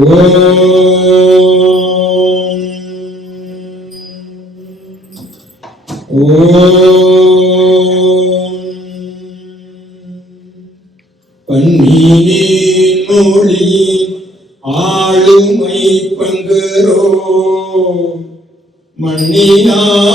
Oh. மண்ணினாள்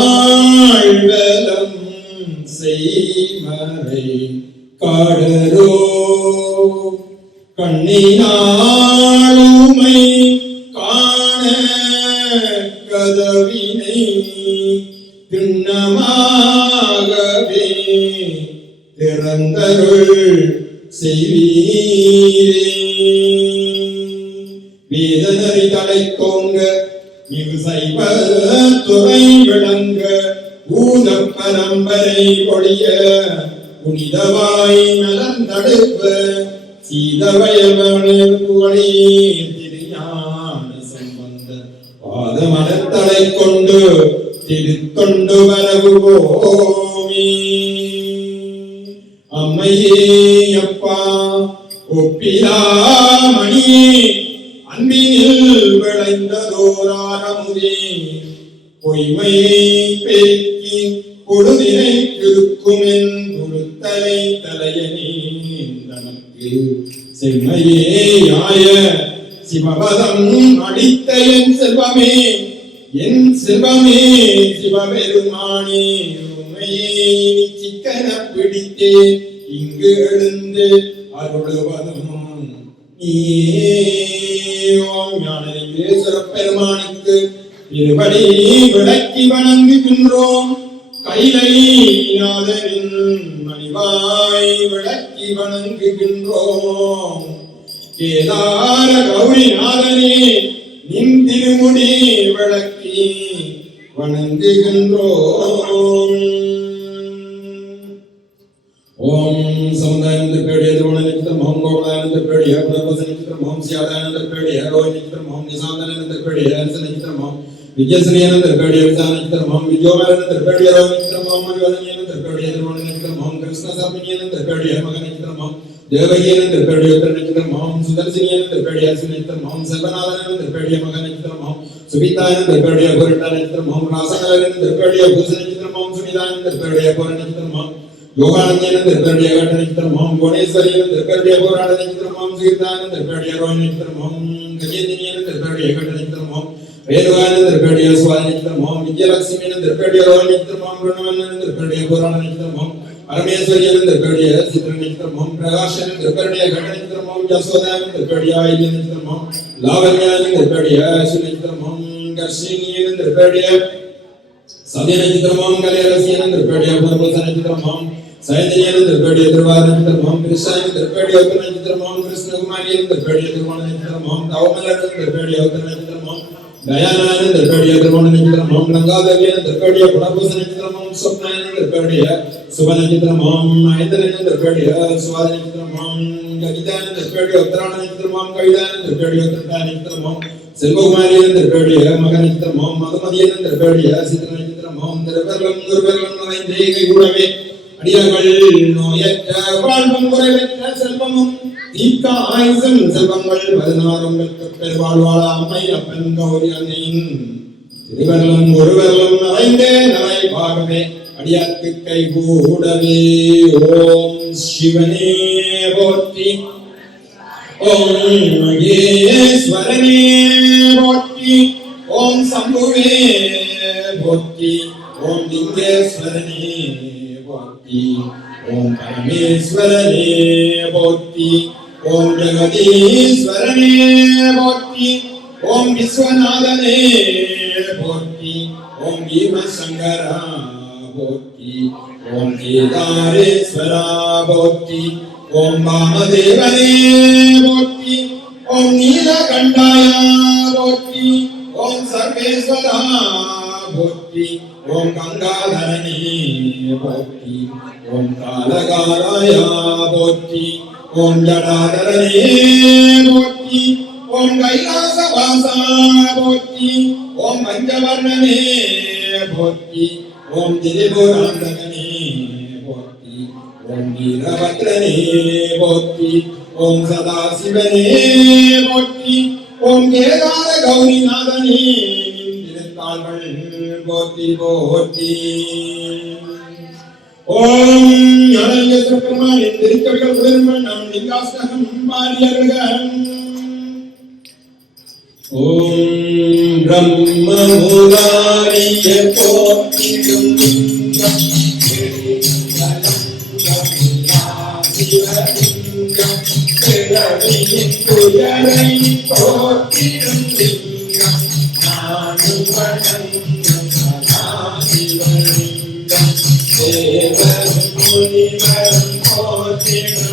ஒப்பிலாமணியே அன்பினில் விளைந்ததோராரமுதே பொய்மையை பெருக்கி பொழுதினை கிருக்கும் என் பொருத்தலை தலையனே தனக்கு செம்மையே ஆய சிவபதம் அடித்த என் செல்வமே. என் செல்வமே சிவபெருமானே. உண்மையே சிக்கன பிடித்தே. இங்கு எழுந்து அருளுவதும் பெருமானுக்கு இருபடி விளக்கி வணங்குகின்றோம் கைலை நாதனின் மணிவாய் விளக்கி வணங்குகின்றோம் கேதார கௌரி நாதனே நின் திருமுடி விளக்கி வணங்குகின்றோம். கோபதானந்த பேடிய பிரபச நித்திரம் ஓம் சியாதானந்த பேடிய ரோஹி நித்திரம் ஓம் நிசாந்தனந்த பேடிய ஹரிச நித்திரம் ஓம் விஜயஸ்ரீயனந்த பேடிய விசான நித்திரம் ஓம் விஜயோமரனந்த பேடிய ரோஹி நித்திரம் ஓம் மணிவதனியனந்த பேடிய திருவண நித்திரம் ஓம் கிருஷ்ண சர்மனியனந்த பேடிய மக நித்திரம் ஓம் தேவகியனந்த பேடிய உத்தர நித்திரம் ஓம் சுதர்சினியனந்த பேடிய அசு நித்திரம் ஓம் சர்வநாதனந்த பேடிய மக நித்திரம் ஓம் சுபிதானந்த பேடிய புரட்ட நித்திரம் ஓம் ராசகலனந்த பேடிய பூச நித்திரம் ஓம் சுனிதானந்த பேடிய புர நித்திரம் ஓம் யோகானந்தன திருப்படிய கட்டணித்திரமாம் கோணேஸ்வரியன திருப்படிய போராட நித்திரமாம் சீர்தான திருப்படிய ரோஹி நித்திரமாம் கஜேந்தினியன திருப்படிய கட்டணித்திரமாம் வேணுகான திருப்படிய சுவாதி நித்திரமாம் விஜயலட்சுமியன திருப்படிய ரோஹி நித்திரமாம் பிரணவன திருப்படிய போராட நித்திரமாம் பரமேஸ்வரியன திருப்படிய சித்திர நித்திரமாம் பிரகாஷன திருப்படிய கட்டணித்திரமாம் யசோதான திருப்படிய ஐய நித்திரமாம் லாவண்யான திருப்படிய சுநித்திரமாம் கர்ஷினியன திருப்படிய சதியனச்சித்திரமாம் கலையரசியனந்திரப்பேடிய பூர்வசனச்சித்திரமாம் சைதன்யனந்திரப்பேடிய திருவாரனச்சித்திரமாம் கிருஷ்ணானந்திரப்பேடிய உத்தரநச்சித்திரமாம் கிருஷ்ணகுமாரியனந்திரப்பேடிய திருமணநச்சித்திரமாம் தவமலனந்திரப்பேடிய உத்தரநச்சித்திரமாம் தயானந்திரப்பேடிய திருமணநச்சித்திரமாம் கங்காதேவியனந்திரப்பேடிய புனபூசனச்சித்திரமாம் சொப்னாயனந்திரப்பேடிய சுபநச்சித்திரமாம் ஐந்தரனந்திரப்பேடிய சுவாதனச்சித்திரமாம் கவிதானந்திரப்பேடிய உத்தராணநச்சித்திரமாம் கவிதானந்திரப்பேடிய உத்தரநச்சித்திரமாம் செல்வகுமாரியனந்திரப்பேடிய மகநச்சித்திரமாம் மதுமதியனந்திரப்பேடிய சித்திரநச்சித்திரமாம் திருவர்லம் குருவர்லம் நிறைந்தே கூடவே அடியார்கள் நோயற்ற வாழ்வும் குறைவற்ற செல்வமும் தீக்க ஆயுசும் செல்வங்கள் பதினாறும் பெருவாழ்வாழ அம்மை அப்பன் கௌரி அன்னையின். திருவர்லம் ஒருவர்லம் நிறைந்தே நிறை பாகவே அடியார்க்கு கை கூடவே. ஓம் சிவனே போற்றி. ஓம் மகேஸ்வரனே போற்றி. ஓம் சம்புவே போற்றி. ஓம் லிங்கேஸ்வரனே. போற்றி. ஓம் பரமேஸ்வரனே போற்றி. ஓம் ஜெகதீஸ்வரனே போற்றி. ஓம் விஸ்வநாதனே போற்றி. ஓம் பீமசங்கரா போற்றி. ஓம் கேதாரேஸ்வரா போற்றி. ஓம் வாமதேவனே போற்றி. ஓம் நீலகண்டாயா போற்றி. ஓம் சர்வேஸ்வரா போற்றி. ஓம் கங்காதரனே போற்றி ஓம் காலகாராயா போற்றி ஓம் ஜடாதரனே போற்றி ஓம் கைலாச வாசா போற்றி ஓம் பஞ்சவர்ணனே போற்றி ஓம் திரிபுராந்தகனே போற்றி ஓம் வீரபத்ரனே போற்றி ஓம் சதாசிவனே போற்றி ஓம் கேதார கௌரிநாதனே நாமங்கள் போற்றி போற்றி ஓம் ஞானங்க சிறப்பெருமானின் திருக்கவிகள் உடன்மன் நம் லிங்காஸ்தகம் பாரியர்கள் ஓம் பிரம்ம முராரிய போற்றியும் போற்றிடும் Thank you.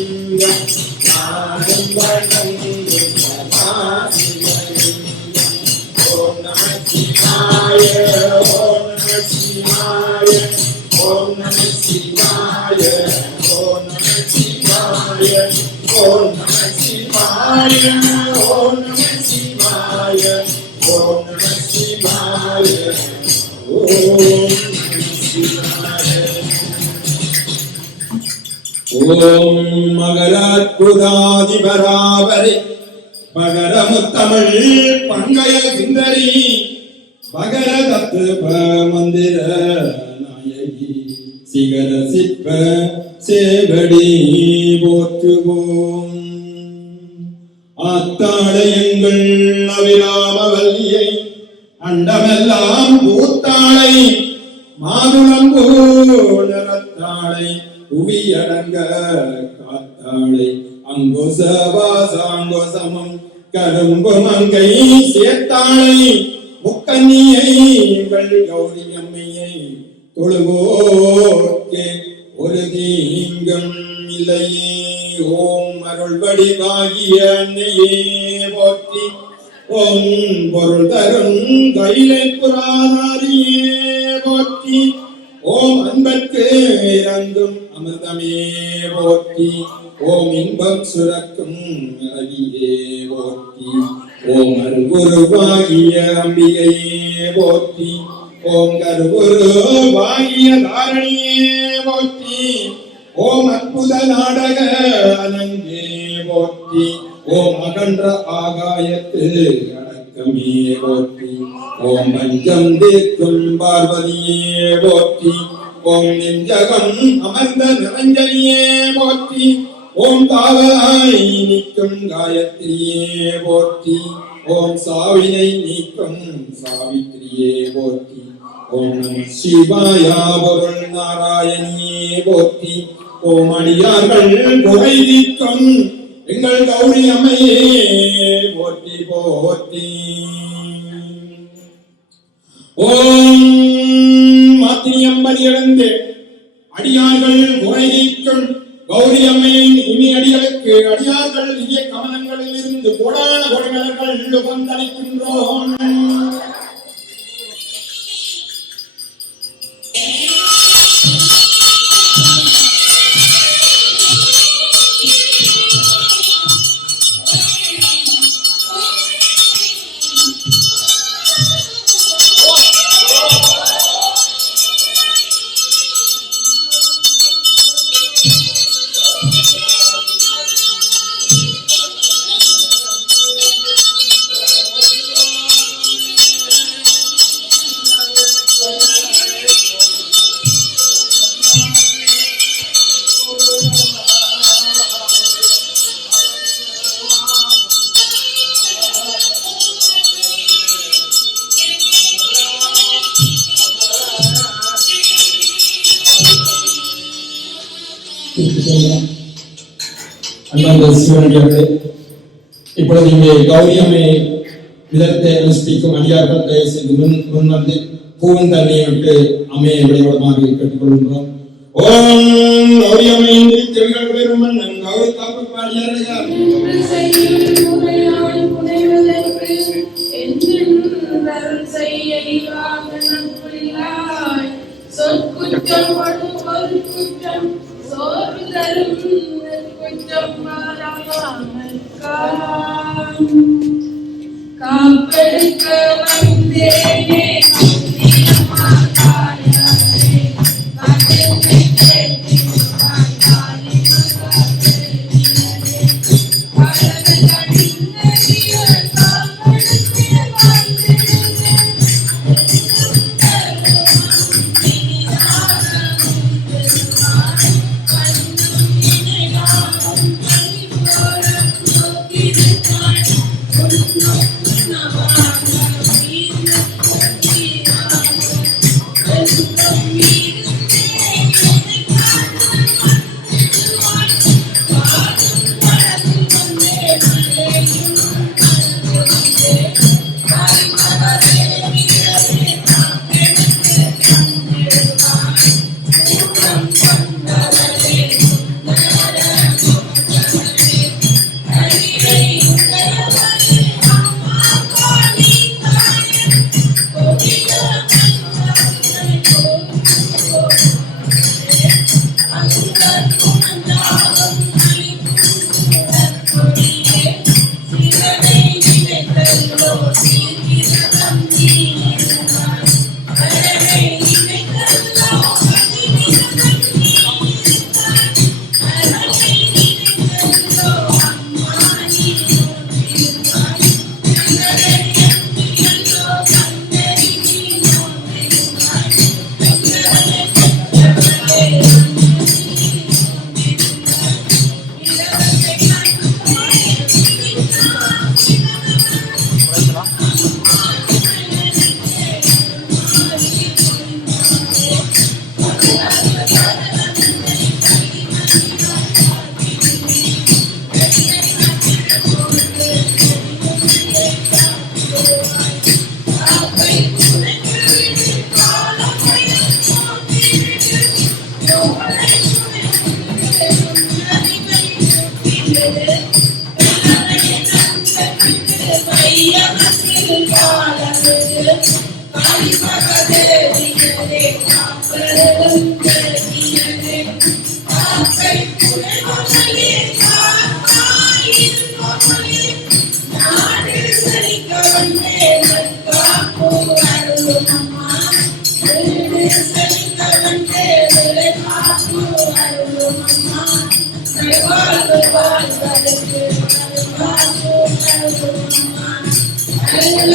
ஓம் நம சிவாய ஓம் நம சிவாய ஓம் ஓம் மகராத்புதாதிபராவரி மகரமுத்தமிழ் பங்கய சுந்தரி மகர தத்துவ மந்திர நாயகி சிகர சிற்ப சேவடி போற்றுவோம். ஆத்தாளையங்கள் அவிராமவல்லியை அண்டமெல்லாம் பூத்தாளை மாதுளம்பூணரத்தாளை புவியடங்க காத்தாளை. அங்குசவாசாங்குசமம் கரும்பு மங்கை சேர்த்தாளை. முக்கண்ணியை வெள் கௌரி அம்மையை தொழுவோர்க்கு ஒரு தீங்கம் இல்லையே. ஓம் அருள் வடிவாகிய அன்னையே போற்றி. ஓம் பொருள் தரும் கைலை புராதாரியே போற்றி. ஓம் அன்பற்கு இறங்கும் அமிர்தமே போற்றி. ஓம் இன்பம் சுரக்கும் அழகியே போற்றி. ஓம் அருகுருவாகிய அம்பிகையே போற்றி. ஓம் கருகுருவாகிய தாரணியே போற்றி. ஓம் அற்புத நாடக அலங்கே போற்றி. ஓம் அகன்ற ஆகாயத்து அடக்கமே போற்றி. ஓம் பஞ்சம் தீர்க்கும் பார்வதியே போற்றி. ஓம் நெஞ்சகம் அமர்ந்த நிரஞ்சனியே போற்றி. ஓம் தாவலாய் நிற்கும் காயத்ரியே போற்றி. ஓம் சாவினை நீக்கும் சாவித்ரியே போற்றி. ஓம் நம நாராயணியே போற்றி ஓம் அடியார்கள் குறை நீக்கும் எங்கள் கௌரி அம்மையே போற்றி போற்றி ஓம் மாத்திரியம்பதி இழந்து அடியார்கள் குறை நீக்கும் கௌரி அம்மையின் இனி அடிகளுக்கு அடியார்கள் கவனங்களில் இருந்து கொடான கொடிமலர்கள் வந்தளிக்கின்றோம் அண்ணாந்த சிவனடியார்களே இப்பொழுது இங்கே கௌரி அம்மை விதத்தை அனுஷ்டிக்கும் அடியார்கள் தயவு செய்து முன் முன் வந்து பூவன் தண்ணியை விட்டு அம்மையை விளையாடமாக கேட்டுக்கொள்கின்றோம். ஓம் கௌரி கௌரி காப்பு சொற்குற்றம் படும் ஒரு குற்றம் தரும் കാപ്പടിക്ക വന്നേ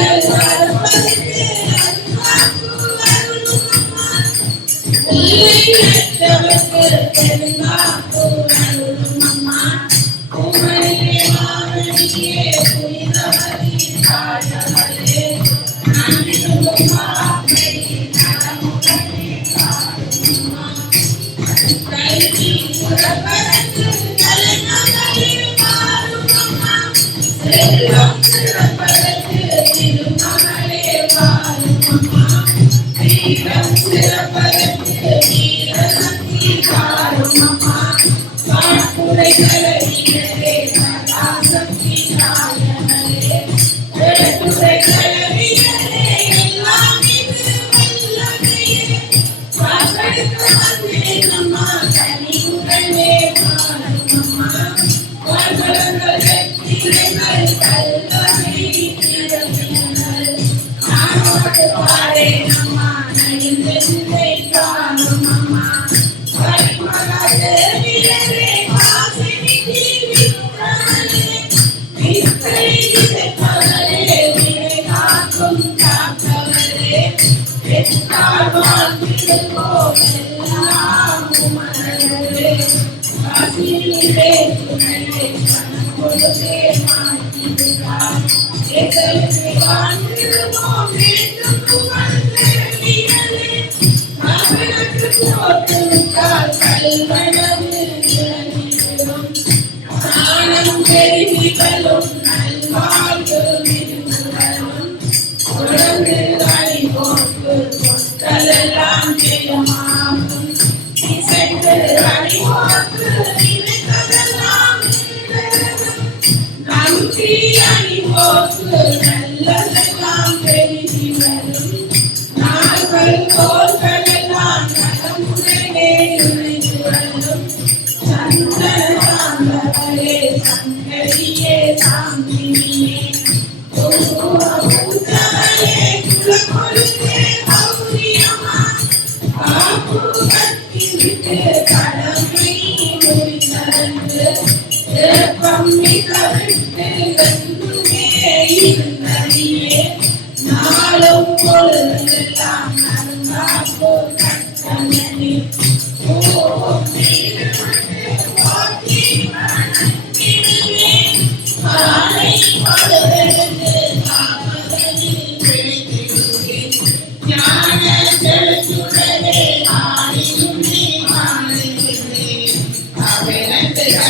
Thank you. கேட்கவில்லை Thank you.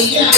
Yeah.